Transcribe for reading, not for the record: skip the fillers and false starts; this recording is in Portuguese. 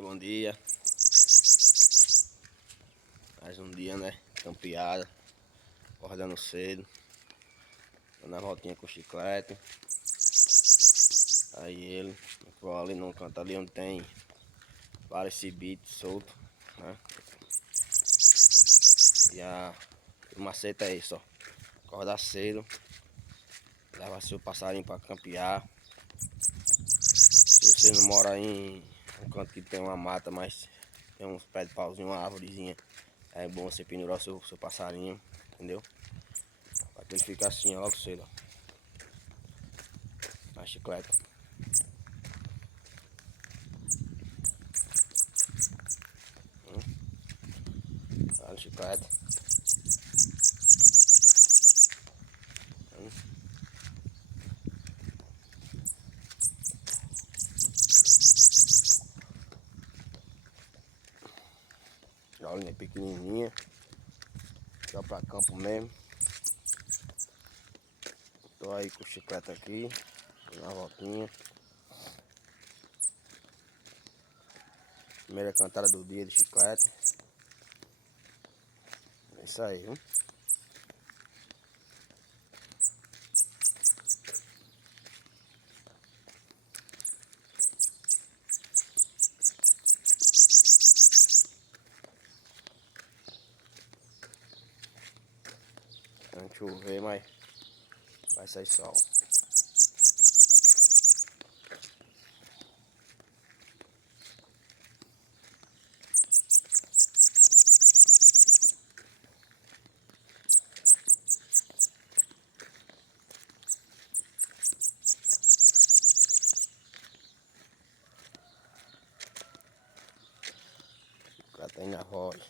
Bom dia. Mais um dia, né? Campeada. Acordando cedo. Dando a voltinha com o chiclete. Aí ele vou ali no canto ali onde tem vários cibitos soltos, né? E o macete é isso, ó. Acordar cedo. Levar seu passarinho para campear. Se você não mora em um canto que tem uma mata, mas tem uns pés de pauzinho, uma árvorezinha, é bom você pendurar seu passarinho, entendeu? Para que ele fique assim, ó, logo cedo, ó. A chiclete. A chiclete. Galinha pequenininha. Só para campo mesmo. Tô aí com o chiclete aqui, na voltinha. Primeira cantada do dia de chiclete. É isso aí, viu? Vai chover, mas vai sair sol. Já tem na voz.